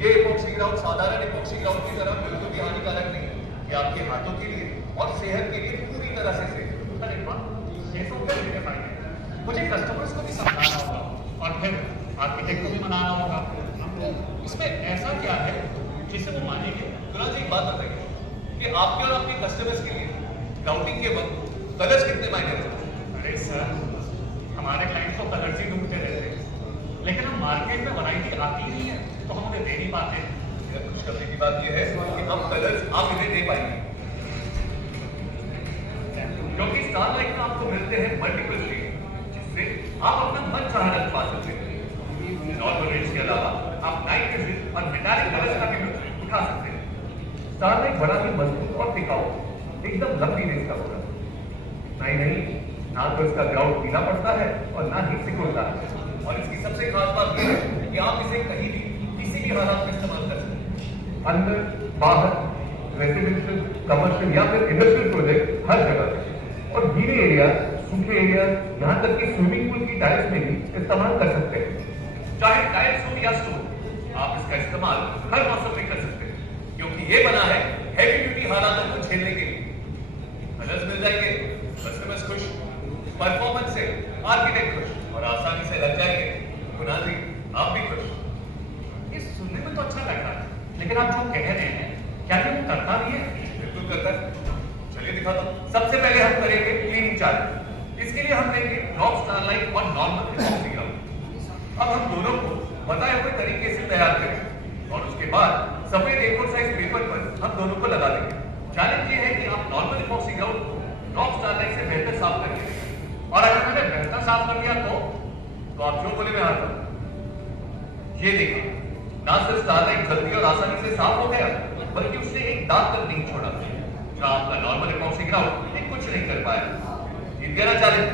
ये epoxy ground साधारण epoxy ground की तरह बिल्कुल भी हानिकारक नहीं है। ये आपके हाथों के लिए और सेहत के लिए पूरी तरह से सही है। अरे वाह, ये तो फिर मेरे फायदे हैं। मुझे कस्टमर्स को भी समझाना होगा और फिर आर्किटेक्ट को भी मनाना होगा। इसमें ऐसा क्या है जिससे वो मानेंगे? तुरंत जी एक बात बताइए कि आपके और आपके कस्टमर्स के लिए ग्राउंडिंग के वक्त कलर्स कितने मायने रखते हैं? अरे सर, हमारे क्लाइंट तो कलर्स ही ढूंढते रहते हैं, लेकिन हम मार्केट में वैरायटी आती नहीं है तो हम उन्हें दे नहीं पाते। खुश करने की बात यह है कि हम कलर्स आप इन्हें दे पाएंगे, क्योंकि स्टारलाइट में आपको मिलते हैं मल्टीपल शेड, जिससे आप अपना मन चाहा रंग पा सकते हैं। नॉर्मल रेंज के अलावा आप नाइट विजिट और मेटालिक कलर्स का भी लुत्फ उठा सकते हैं। स्टारलाइट बड़ा ही मजबूत और टिकाऊ, एकदम लंबी रेंज का होगा। नहीं, ना तो इसका ग्राउंड पीला पड़ता है और ना ही सिकुड़ता है। और इसकी सबसे खास बात यह है कि आप इसे कहीं भी किसी भी हालात में इस्तेमाल कर सकते हैं। अंदर, बाहर, रेसिडेंशियल, कमर्शियल या फिर इंडस्ट्रियल प्रोजेक्ट, हर जगह। और गीले एरिया, सूखे एरिया, यहाँ तक कि स्विमिंग पूल की टाइल्स में भी इस्तेमाल कर सकते हैं। चाहे टाइल्स हो या स्टोन, आप इसका इस्तेमाल हर मौसम में कर सकते हैं, क्योंकि ये बना है हैवी ड्यूटी हालातों को झेलने के लिए। कलर्स मिल जाएंगे, कस्टमर्स खुश, परफॉर्मेंस से आर्किटेक्ट खुश और आसानी से लग जाएंगे। कुणाल जी, आप भी खुश। ये सुनने में तो अच्छा लग रहा है, लेकिन आप जो कह रहे हैं क्या ये करता भी है? बिल्कुल करता है। चलिए दिखाता हूं। सबसे पहले हम करेंगे क्लीनिंग चार्ज। इसके लिए हम लेंगे ड्रॉप स्टारलाइट और नॉर्मल इपॉक्सी ग्राउंड। अब हम दोनों को बताए हुए तरीके से तैयार करेंगे और उसके बाद सफेद A4 साइज पेपर पर हम दोनों को लगा देंगे। चैलेंज ये है कि आप नॉर्मल इपॉक्सी ग्राउंड को ड्रॉप स्टारलाइट से बेहतर साफ करेंगे, और अगर मैंने बेहतर साफ कर दिया तो आप जो बोले मैं आता हूं। ये देखिए, ना सिर्फ स्टारलाइट जल्दी और आसानी से साफ हो गया, बल्कि उसने एक दाग तक नहीं छोड़ा। जो आपका नॉर्मल इपॉक्सी ग्राउंड ये कुछ नहीं कर पाया। जीत गया ना चैलेंज।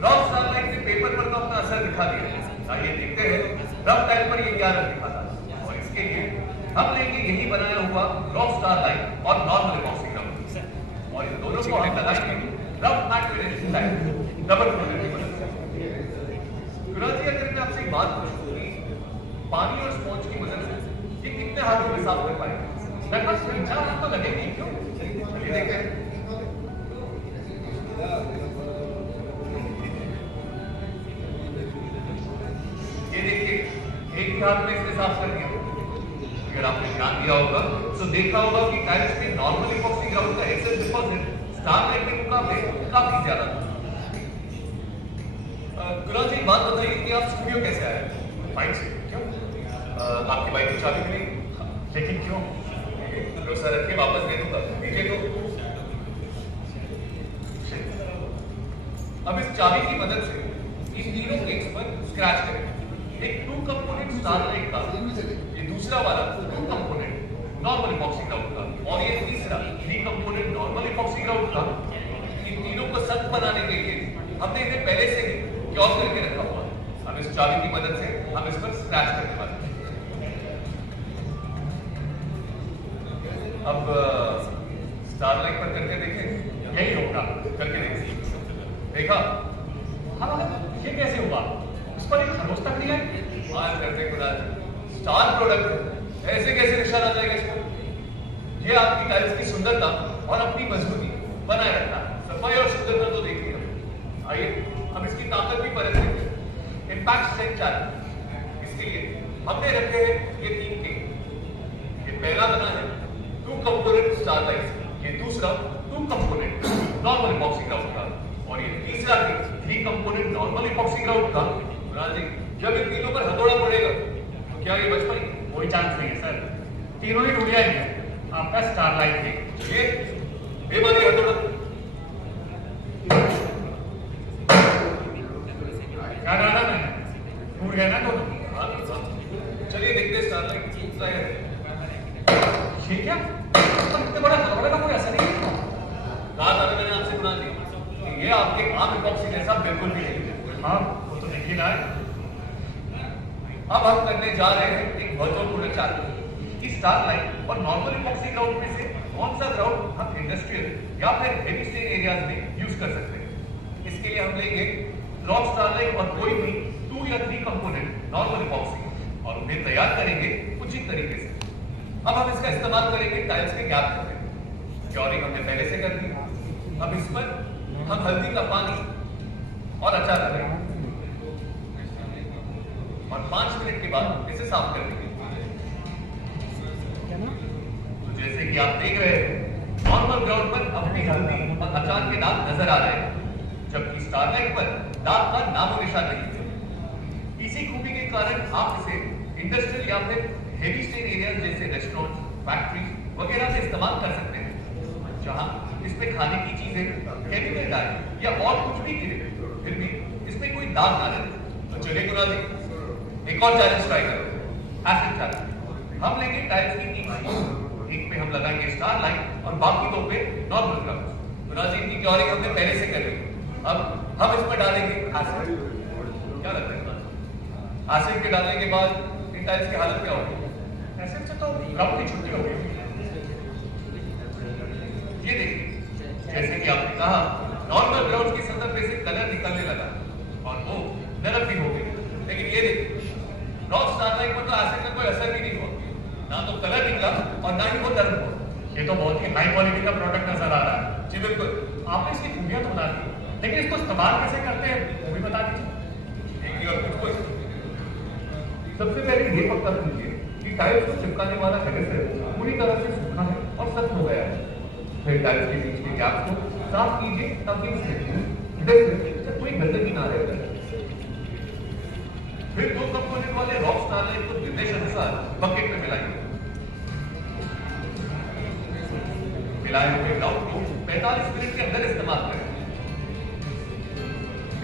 ड्रॉप स्टारलाइट से पेपर पर तो अपना असर दिखा दिया। आइए देखते हैं रफ टाइम पर ये क्या रंग दिखाता है। और इसके लिए हम लेंगे यही बनाया हुआ ड्रॉप स्टारलाइट और नॉर्मल इपॉक्सी ग्राउंड, और इन दोनों को हम लगाएंगे rough mat finishing type double coated की मदद से। कुणाल जी, अगर मैं आपसे एक बात पूछूं कि पानी और स्पॉन्ज की मदद से ये कितने हाथों में साफ कर पाएंगे? लगभग 3-4 हाथ तो लगेंगे। क्यों? चलिए देखते हैं। ये देखिए, एक ही हाथ में इसने साफ कर दिया। अगर आपने ध्यान दिया होगा तो देखा होगा कि टाइल्स में नॉर्मल इपॉक्सी ग्राउंड का एक्सेस डिपॉजिट स्टारलाइट के मुकाबले काफी ज्यादा था। कुणाल जी, बात बताइए कि आप स्टूडियो कैसे आए? बाइक से। क्यों? आपकी बाइक की चाबी मिली? लेकिन क्यों? भरोसा रखिए, वापस दे दूंगा। दीजिए तो। अब इस चाबी की मदद से इन तीनों प्लेट्स पर स्क्रैच करें। एक 2 कंपोनेंट स्टारलाइट का, ये दूसरा वाला 2 कंपोनेंट नॉर्मल इपॉक्सी ग्राउंड का, और ये तीसरा 3 कंपोनेंट नॉर्मल इपॉक्सी ग्राउंड का। इन तीनों को सख्त बनाने के लिए हमने इन्हें पहले से ही क्योर करके रखा हुआ। अब इस चाबी की मदद से हम इस पर स्क्रैच करने वाले हैं। अब स्टारलाइट पर करके देखें। यही होगा। करके देखिए। देखा? हाँ, ये कैसे हुआ? उस पर एक खरोच तक नहीं है। मान करते कुणाल, स्टार प्रोडक्ट है, ऐसे कैसे निशान आ जाएगा इस पर? ये आपकी टाइल्स की सुंदरता और अपनी मजबूती बनाए रखता है। सफाई और सुंदरता तो देखिए। आइए हम इसकी ताकत भी परख लेते हैं। Impact strength challenge. इसके लिए हमने रखे हैं ये 3 केक। ये पहला बना है 2 कंपोनेंट स्टारलाइट, ये दूसरा 2 कंपोनेंट नॉर्मल इपॉक्सी ग्राउंड का, और ये तीसरा cake 3 component normal epoxy ground का। कुणाल जी, जब इन तीनों पर हथौड़ा पड़ेगा तो क्या ये बच पाएंगे? कोई चांस नहीं है सर, तीनों ही टूट जाएंगे। आपका स्टारलाइट केक। ये बेमानी हथौड़ा क्या डाला मैंने? टूट गया ना दोनों। चलिए देखते हैं स्टारलाइट टूटता है। ये क्या? तो इतने बड़े हथौड़े का कोई असर नहीं है। कहा था मैंने आपसे कुणाल जी कि ये आपके आम इपॉक्सी जैसा बिल्कुल भी नहीं है। हाँ, वो तो देख ही रहा है। अब हम करने जा रहे हैं एक महत्वपूर्ण चैलेंज कि स्टारलाइट और नॉर्मल इपॉक्सी ग्राउंड में से कौन सा ग्राउंड हम इंडस्ट्रियल या फिर हेवी स्टेन एरियाज में यूज कर सकते हैं। इसके लिए हम लेंगे ड्रॉप स्टारलाइट और कोई भी 2 या 3 कंपोनेंट नॉर्मल इपॉक्सी, और उन्हें तैयार करेंगे कुछ उचित तरीके से। अब हम इसका इस्तेमाल करेंगे टाइल्स के गैप करने में। क्योरिंग हमने पहले से कर दी। अब इस पर हम हल्दी का पानी और अचार लगाएंगे और 5 मिनट के बाद इसे साफ कर देंगे। तो जैसे कि आप देख रहे हैं, नॉर्मल ग्राउंड पर अपनी हल्दी और अचार के दाग नजर आ रहे हैं, जबकि स्टारलाइट पर दाग का नामो निशान नहीं है। इसी खूबी के कारण आप इसे इंडस्ट्रियल या फिर हेवी स्टेन एरियाज जैसे रेस्टोरेंट, फैक्ट्रीज वगैरह से इस्तेमाल कर सकते हैं, जहां इसमें खाने की चीजें केमिकल डालें या और कुछ भी गिरे, फिर भी इसमें कोई दाग ना रहे। तो चलिए गुना जी, एक और चैलेंज ट्राई करो, एसिड चैलेंज। हम लेंगे टाइल्स की 3 शीट, एक पे हम लगाएंगे स्टार लाइन और बाकी 2 पे नॉर्मल ग्राउंड। गुना जी, इनकी क्योरिंग हमने पहले से कर ली। अब हम इस पर डालेंगे एसिड। क्या लगता है एसिड के डालने के बाद इन टाइल्स की हालत क्या होगी? एसिड से तो ग्राउंड की छुट्टी हो गई। ये देखिए, जैसे कि आपने कहा, नॉर्मल ग्राउंड की सतह पे से कलर निकलने लगा और वो नरम भी हो गई। लेकिन ये देखिए, रॉक स्टारलाइट पर तो एसिड का कोई असर भी नहीं हुआ, ना तो कलर निकला और ना ही वो नरम हुआ। ये तो बहुत ही हाई क्वालिटी का प्रोडक्ट नजर आ रहा है। जी बिल्कुल। आपने इसकी खूबियां तो बता दी, लेकिन इसको इस्तेमाल कैसे करते हैं वो भी बता दीजिए। एक और कुछ कोई सबसे पहले ये पक्का कीजिए कि टाइल्स को चिपकाने वाला एडेसिव पूरी तरह से सूखा है और सख्त हो गया है। फिर टाइल्स के बीच के गैप्स को साफ कीजिए ताकि इसमें कोई गंदगी ना रह जाए। फिर 2 कंपोनेंट वाले रॉक स्टारलाइट को निर्देश अनुसार बकेट में मिलाइए। मिलाए हुए ग्राउंड को 45 मिनट के अंदर इस्तेमाल करें।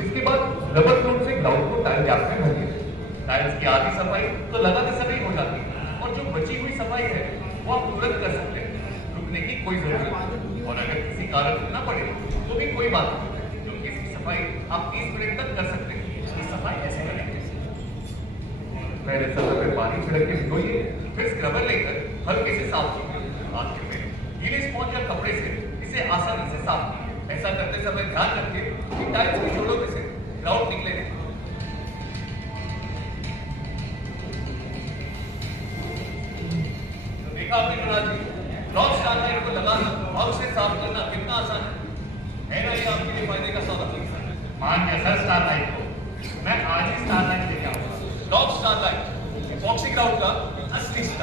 इसके बाद रबर फ्लोट से ग्राउंड को टाइल गैप में भरिए। टाइल्स की आधी सफाई तो लगाते समय ही हो जाती है और जो बची हुई सफाई है वो आप तुरंत कर सकते हैं, रुकने की कोई जरूरत नहीं। और अगर किसी कारण रुकना पड़े तो भी कोई बात नहीं, क्योंकि इसकी सफाई आप 30 मिनट तक कर सकते हैं। इसकी सफाई कैसे करेंगे? पहले सतह पे पानी छिड़क के भिगोइए, फिर स्क्रबर लेकर हल्के से साफ कीजिए। आखिर में गीले स्पॉन्ज या कपड़े से इसे आसानी से साफ कीजिए। ऐसा करते समय ध्यान रखिए कि टाइल्स की जोड़ों में से ग्राउंड निकले नहीं। आपने गुना जी, रॉक स्टारलाइट को लगाना और उसे साफ करना कितना आसान है ना? ये आपके लिए फायदे का सौदा। मान गया सर स्टारलाइट को, मैं आज ही स्टारलाइट लेके आऊंगा। रॉक स्टारलाइट, फॉक्सी ग्राउंड का असली स्टार।